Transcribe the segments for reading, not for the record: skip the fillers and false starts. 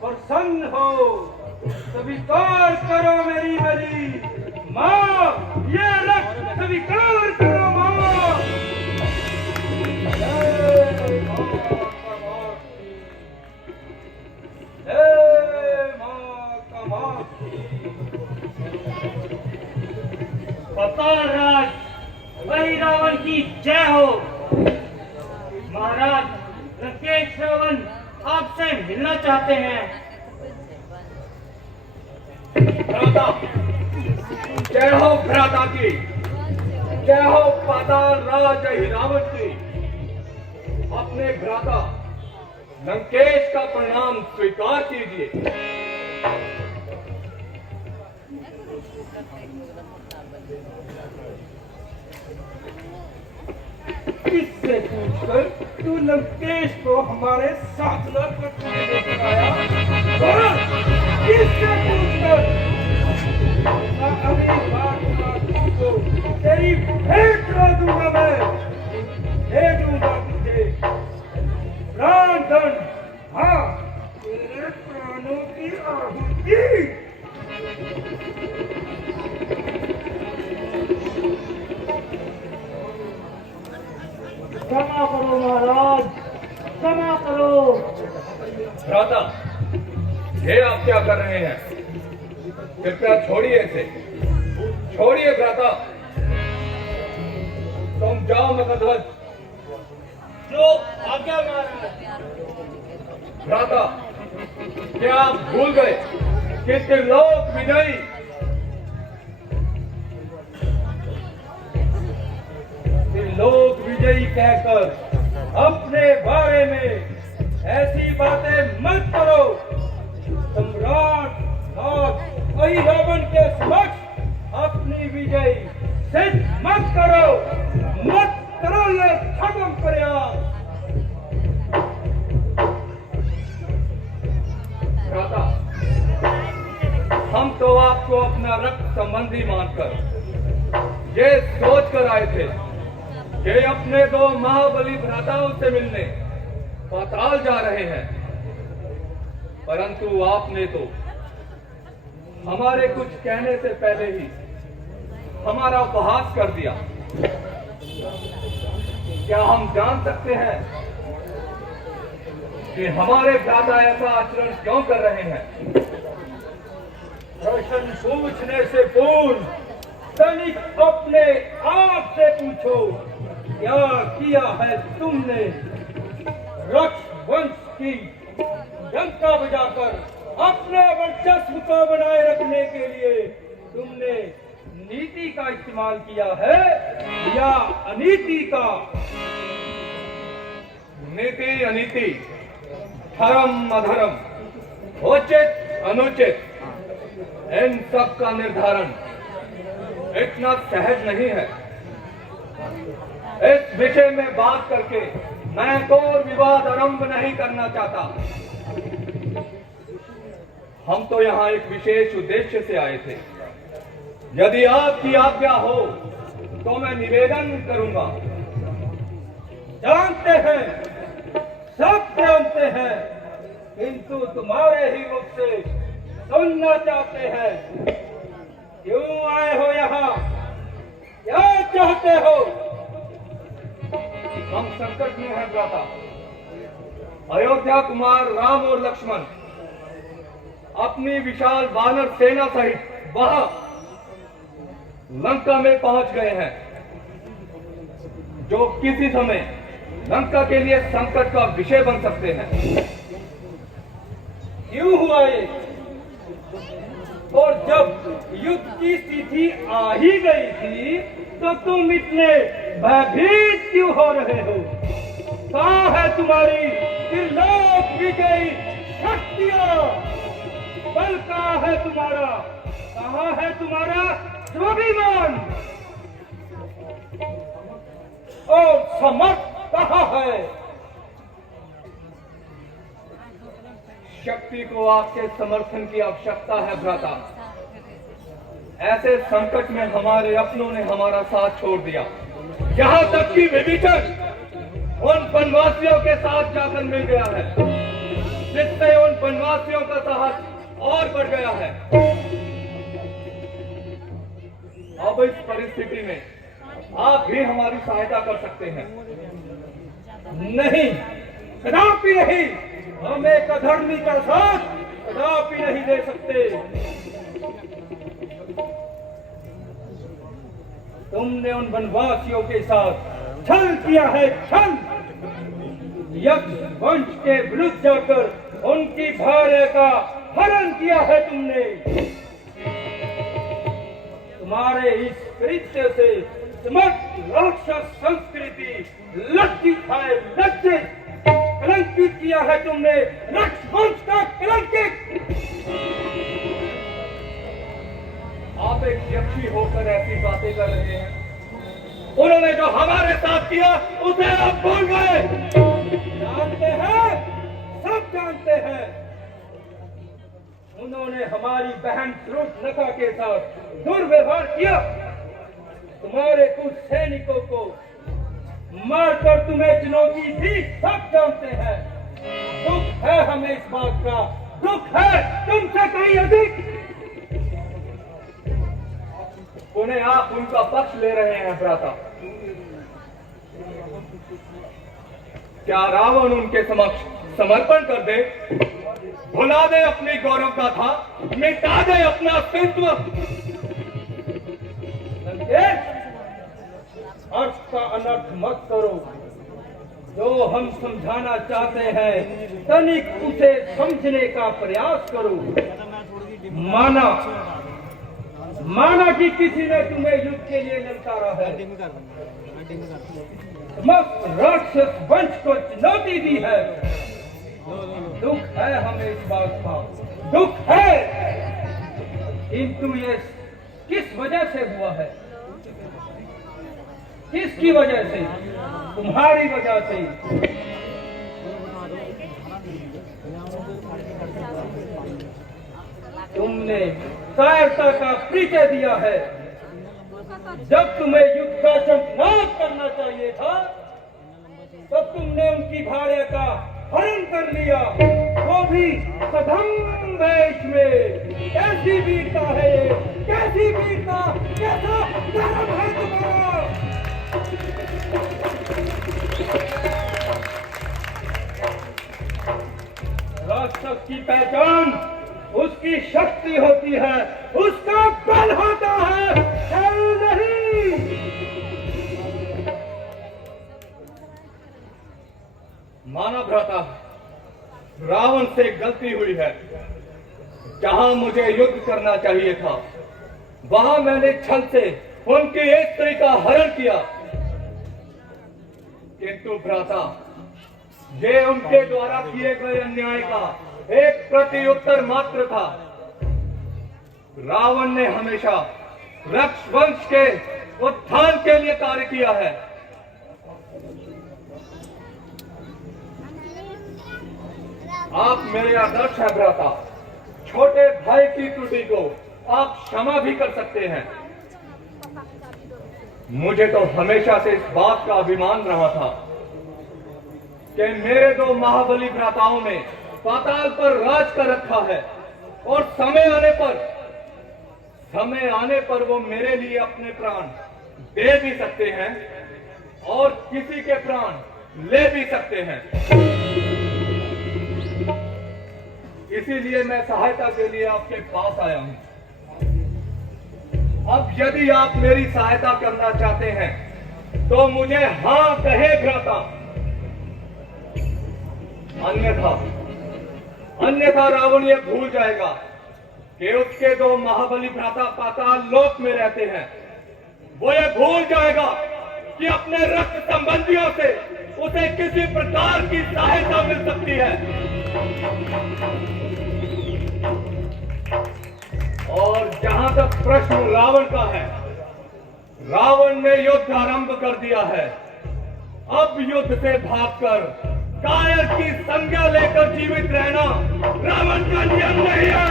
प्रसन्न हो, स्वीकार करो मेरी बलि माँ, ये रक्त स्वीकार करो माँ। जय माँ कामाक्षी। पाताल राज वही रावण की जय हो। महाराज लंकेश रावण आपसे मिलना चाहते हैं। भ्राता, जय हो भ्राता की, जय हो पाताल राज रावण की। अपने भ्राता लंकेश का प्रणाम स्वीकार कीजिए। किससे पूछकर तू लंकेश को हमारे साथ न करने लेकर आया? बोल, किससे पूछकर? मैं अभी बात को तेरी भेंट ला दूंगा, मैं दे दूंगा तुझे प्राण दंड। हाँ, तेरे प्राणों की आहुति। क्षमा करो महाराज, क्षमा करो। भ्राता, ये आप क्या कर रहे हैं? कृपया छोड़िए इसे, छोड़िए भ्राता। तुम जाओ मगधध्वज। जो आज्ञा महाराज। भ्राता, क्या आप भूल गए कि त्रिलोक विजयी लोक विजयी कहकर अपने बारे में ऐसी बातें मत करो। सम्राट वही रावण के समक्ष अपनी विजय सिद्ध मत करो, मत करो ये छद्म प्रयास। भ्राता, हम तो आपको अपना रक्त संबंधी मानकर ये सोच कर आए थे कि अपने दो महाबली भ्राताओं से मिलने पाताल जा रहे हैं, परंतु आपने तो हमारे कुछ कहने से पहले ही हमारा उपहास कर दिया। क्या हम जान सकते हैं कि हमारे भ्राता ऐसा आचरण क्यों कर रहे हैं? प्रश्न पूछने से पूर्व तनिक अपने आप से पूछो, क्या किया है तुमने? रक्ष वंश की डंका बजाकर अपने वर्चस्व को बनाए रखने के लिए तुमने नीति का इस्तेमाल किया है या अनीति का? नीति अनीति, धर्म अधर्म, उचित अनुचित, इन सब का निर्धारण इतना सहज नहीं है। इस विषय में बात करके मैं कोई विवाद आरंभ नहीं करना चाहता। हम तो यहाँ एक विशेष उद्देश्य से आए थे। यदि आपकी आज्ञा हो तो मैं निवेदन करूंगा। जानते हैं, सब जानते हैं, किंतु तुम्हारे ही मुख से सुनना चाहते हैं। क्यों आए हो यहाँ? क्या चाहते हो? हम संकट में हैं भ्राता। अयोध्या कुमार राम और लक्ष्मण अपनी विशाल वानर सेना सहित वहां लंका में पहुंच गए हैं, जो किसी समय लंका के लिए संकट का विषय बन सकते हैं। क्यों हुआ ये? और जब युद्ध की स्थिति आ ही गई थी तो तुम इतने भयभीत क्यों हो रहे हो? कहाँ है तुम्हारी त्रिलोक विजयी शक्तियां? बल कहाँ है तुम्हारा? कहाँ है तुम्हारा स्वाभिमान? और समर्थ कहाँ है? शक्ति को आपके समर्थन की आवश्यकता है भ्राता। ऐसे संकट में हमारे अपनों ने हमारा साथ छोड़ दिया, यहाँ तक कि विभीषण उन वनवासियों के साथ जाकर मिल गया है, जिससे उन वनवासियों का साहस और बढ़ गया है। अब इस परिस्थिति में आप भी हमारी सहायता कर सकते हैं। नहीं, कदापि नहीं। हम एक अधर्मी का साथ कदापि नहीं दे सकते। तुमने उन वनवासियों के साथ छल किया है, छल। यक्ष वंश के विरुद्ध जाकर उनकी भार्या का हरण किया है तुमने। तुम्हारे इस कृत्य से समस्त राक्षस संस्कृति लज्जित है, लज्जित। कलंकित किया है तुमने राक्षस वंश का, कलंकित। आप एक यक्षी होकर ऐसी बातें कर रहे हैं। उन्होंने जो हमारे साथ किया उसे आप भूल गए। जानते हैं, सब जानते हैं। उन्होंने हमारी बहन शूर्पणखा के साथ दुर्व्यवहार किया। तुम्हारे कुछ सैनिकों को मारकर तुम्हें चुनौती दी, सब जानते हैं। दुख है हमें इस बात का, दुख है तुमसे कहीं अधिक। उन्हें आप उनका पक्ष ले रहे हैं भ्राता। क्या रावण उनके समक्ष समर्पण कर दे, भुला दे अपनी गौरव का था, मिटा दे अपना अस्तित्व? अर्थ का अनर्थ मत करो। जो हम समझाना चाहते हैं तनिक उसे समझने का प्रयास करो। माना कि किसी ने तुम्हें युद्ध के लिए ललकारा है, समस्त राक्षस वंश को चुनौती दी है। दुख है हमें इस बात का, दुख है। किंतु ये किस वजह से हुआ है? किसकी वजह से? तुम्हारी वजह से। तुमने कायरता का परिचय दिया है। जब तुम्हें युद्ध का चंपनाद करना चाहिए था, तब तुमने उनकी भार्या का हरण कर लिया, वो भी सधम वेश में। कैसी वीरता है ये, कैसी वीरता, कैसा धर्म है तुम्हारा? राक्षस की पहचान उसकी शक्ति होती है, उसका बल होता है, छल नहीं। माना भ्राता, रावण से गलती हुई है। जहां मुझे युद्ध करना चाहिए था, वहां मैंने छल से उनकी एक स्त्री का हरण किया। किंतु भ्राता, ये उनके द्वारा किए गए अन्याय का एक प्रत्युत्तर मात्र था। रावण ने हमेशा राक्षस वंश के उत्थान के लिए कार्य किया है। आप मेरे आदर्श हैं भ्राता। छोटे भाई की त्रुटि को आप क्षमा भी कर सकते हैं। मुझे तो हमेशा से इस बात का अभिमान रहा था कि मेरे दो महाबली भ्राताओं ने पाताल पर राज कर रखा है, और समय आने पर वो मेरे लिए अपने प्राण दे भी सकते हैं और किसी के प्राण ले भी सकते हैं। इसीलिए मैं सहायता के लिए आपके पास आया हूं। अब यदि आप मेरी सहायता करना चाहते हैं तो मुझे हां कहे भ्राता, अन्यथा रावण ये भूल जाएगा कि उसके दो महाबली भ्राता पाताल लोक में रहते हैं। वो ये भूल जाएगा कि अपने रक्त संबंधियों से उसे किसी प्रकार की सहायता मिल सकती है। और जहां तक प्रश्न रावण का है, रावण ने युद्ध आरंभ कर दिया है। अब युद्ध से भागकर कायर की संज्ञा लेकर जीवित रहना रावण का नियम नहीं है।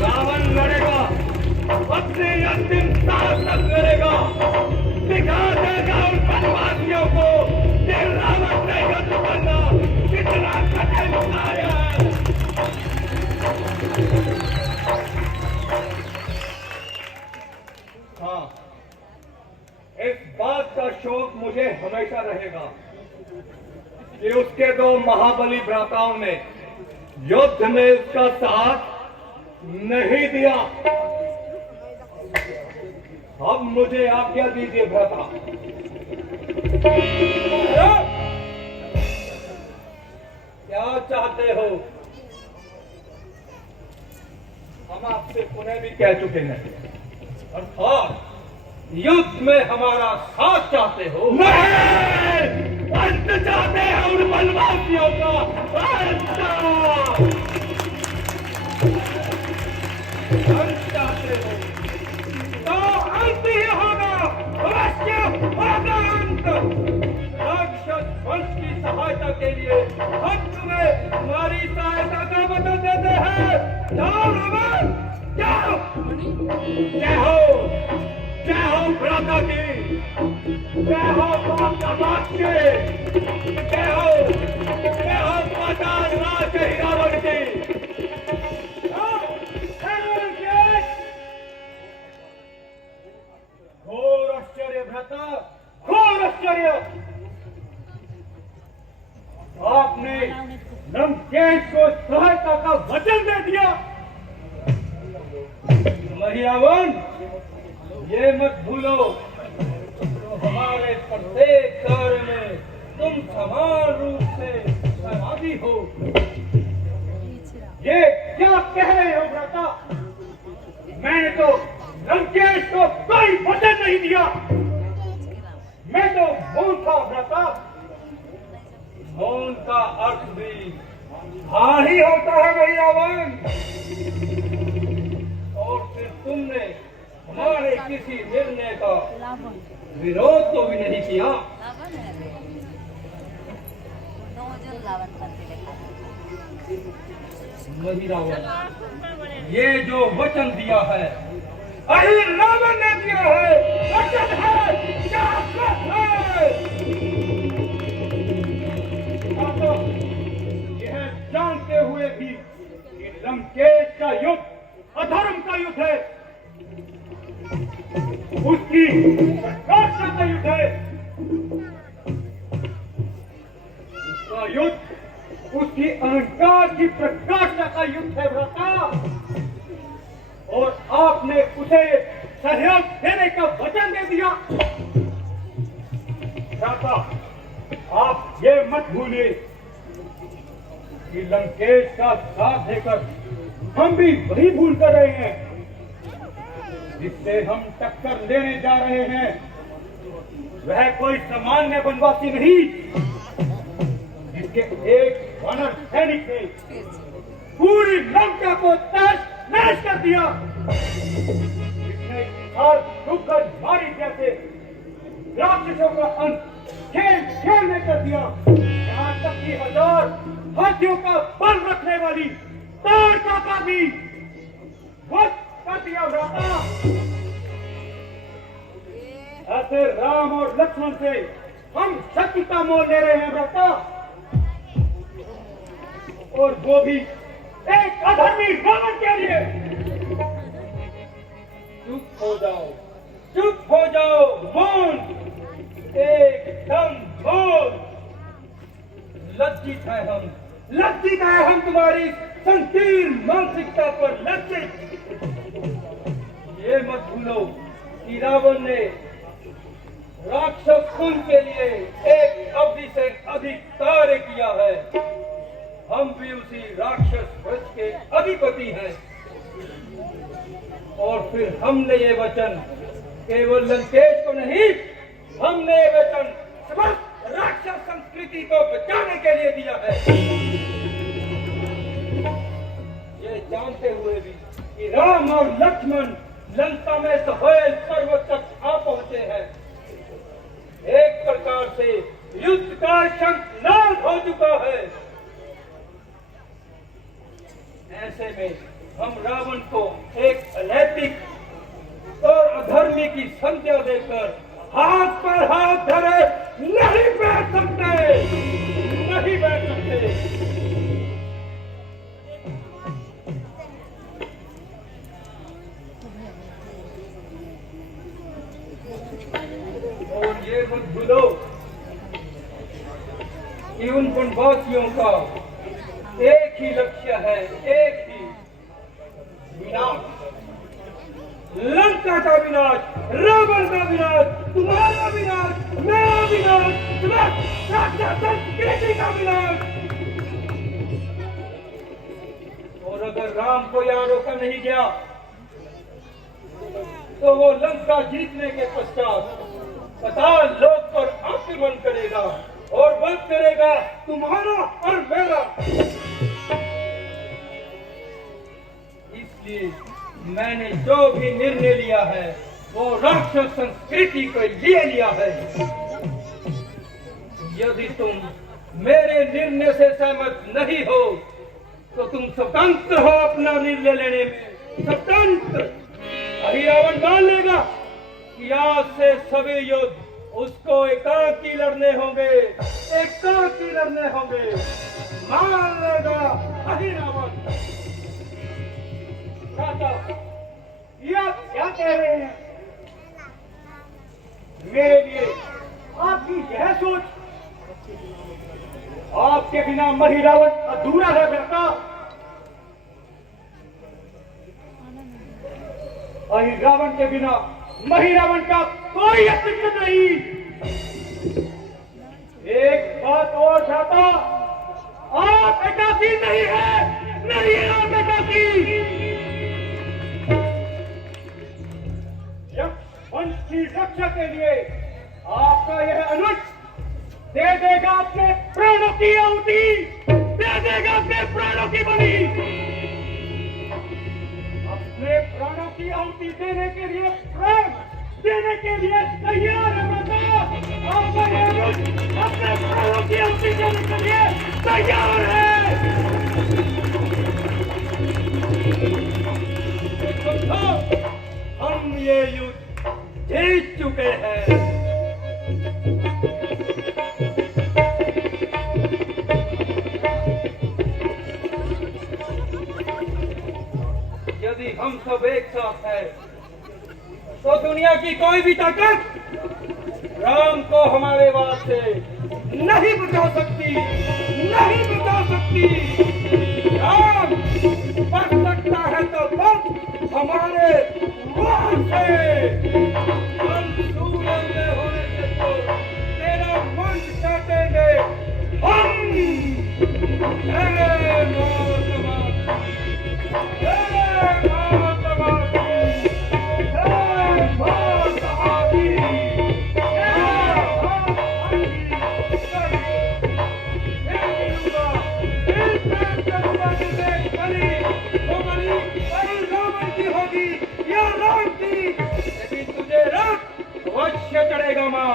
रावण लड़ेगा, अपने अंतिम सांस तक लड़ेगा, दिखा देगा उन वनवासियों को कि रावण का युद्ध करना कितना कठिन कार्य है। हाँ, इस बात का शौक मुझे हमेशा रहेगा कि उसके दो महाबली भ्राताओं ने युद्ध में उसका साथ नहीं दिया। अब मुझे आज्ञा दीजिए भ्राता। क्या चाहते हो? हम आपसे पुनः भी कह चुके हैं, अर्थात युद्ध में हमारा साथ चाहते हो? नहीं, अंत चाहते हैं उन वनवासियों का अंत। अंत चाहते हो तो अंत ही होगा, अवश्य होगा अंत। राक्षस वंश की सहायता के लिए हम तुम्हें तुम्हारी सहायता का वचन देते हैं। जाओ रावण, जाओ। जय हो भ्राता की, जय हो माता बाप के, जय हो माता राज रावण की। घोर आश्चर्य भ्राता, घोर आश्चर्य। आपने लंकेश को सहायता का वचन दे दिया। रावण, ये मत भूलो तो हमारे प्रत्येक कार्य में तुम समान रूप से सहभागी हो। ये क्या कह रहे हो भ्राता? मैंने तो लंकेश को कोई वचन नहीं दिया। मैं तो मौन था भ्राता। मौन का अर्थ भी हाँ ही होता है भाई रावण। और फिर तुमने हमारे किसी निर्णय का विरोध तो भी नहीं किया। वही रावण, ये जो वचन दिया है अही रावण ने दिया है, वचन है, शासक है। तो यह जानते हुए भी कि लंकेश का युद्ध अधर्म का युद्ध है, उसकी प्रकाशा का युद्ध है, उसका युद्ध उसकी अहंकार की प्रकाशा का युद्ध है भ्राता। और आपने उसे सहयोग देने का वचन दे दिया। भ्राता, आप ये मत भूलिए कि लंकेश का साथ देकर हम भी वही भूल कर रहे हैं जिससे हम टक्कर लेने जा रहे हैं। वह कोई सामान्य वनवासी नहीं, जिसके एक वानर सैनिक ने पूरी लंका को तहस नहस कर दिया, जिसने हर दुखद मारी जैसे राक्षसों का अंत खेल खेल में कर दिया। यहाँ तक कि 1000 हाथियों का बल रखने वाली ताड़का का भी वध कर दिया भ्राता। ऐसे राम और लक्ष्मण से हम शत्रुता मोल ले रहे हैं भ्राता, और वो भी एक अधर्मी रावण के लिए। चुप हो जाओ, चुप हो जाओ, मौन, एकदम मौन। लज्जित है हम, लज्जित है हम तुम्हारी संकीर्ण मानसिकता पर लज्जित। ये मत भूलो कि रावण ने राक्षस कुल के लिए एक अवधि से अधिक कार्य किया है। हम भी उसी राक्षस वंश के अधिपति हैं, और फिर हमने ये वचन केवल लंकेश को नहीं, हमने ये वचन समस्त राक्षस संस्कृति को बचाने के लिए दिया है। ये जानते हुए भी कि राम और लक्ष्मण लंका में सफेद पर्वत तक आ पहुंचे हैं। एक प्रकार से युद्ध का शंखनाद हो चुका है। ऐसे में हम रावण को एक अनैतिक और अधर्मी की संज्ञा देकर हाथ पर हाथ धरे नहीं बैठ सकते, नहीं बैठ सकते। और ये मत भूलो कि उन वनवासियों का एक ही लक्ष्य है, एक ही विनाश, लंका का विनाश, रावण का विनाश, तुम्हारा विनाश, मेरा विनाश, तुम्हारा संस्कृति का विनाश। और अगर राम को यहाँ रोका नहीं गया तो वो लंका जीतने के पश्चात पाताल लोक पर आक्रमण करेगा और वध करेगा तुम्हारा और मेरा। इसलिए मैंने जो भी निर्णय लिया है वो राक्षस संस्कृति के लिए लिया है। यदि तुम मेरे निर्णय से सहमत नहीं हो तो तुम स्वतंत्र हो अपना निर्णय लेने में, स्वतंत्र। अभी रावण मान लेगा कि आज से सभी युद्ध उसको एकाकी लड़ने होंगे, एकाकी लड़ने होंगे, मान लेगा अभी रावण। ये आप क्या कह रहे हैं? मेरे लिए आपकी यह सोच, आपके बिना मही रावण अधूरा है बेटा। अहि रावण के बिना मही रावण का कोई अस्तित्व नहीं। एक बात और भ्राता, आप एकाकी नहीं है, नहीं है आप एकाकी। वंश की रक्षा के लिए आपका यह अनुज दे देगा अपने प्राणों की आहुति, दे देगा अपने प्राणों की बलि। अपने प्राणों की आहुति देने के लिए, प्राण देने के लिए तैयार है माता। आपका यह अनुज अपने प्राणों की आहुति देने के लिए तैयार है। हम ये युद्ध जीत चुके हैं। यदि हम सब एक साथ हैं तो दुनिया की कोई भी ताकत राम को हमारे वाद से नहीं बचा सकती, नहीं बचा सकती। राम बच सकता है तो बस हमारे वाद से। हम सूरज में होने से तो तेरा मन काटेंगे हम। जय महात्मा, जय महात्मा, जय महात्मा की, जय महात्मा की होगी या राम की। यदि तुझे रथ अवश्य चढ़ेगा माँ,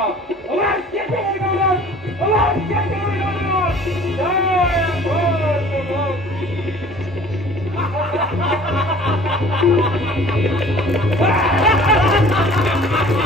अवश्य चढ़ेगा माँ, अवश्य चढ़ेगा माँ। जय महात्मा। Ha ha ha ha ha!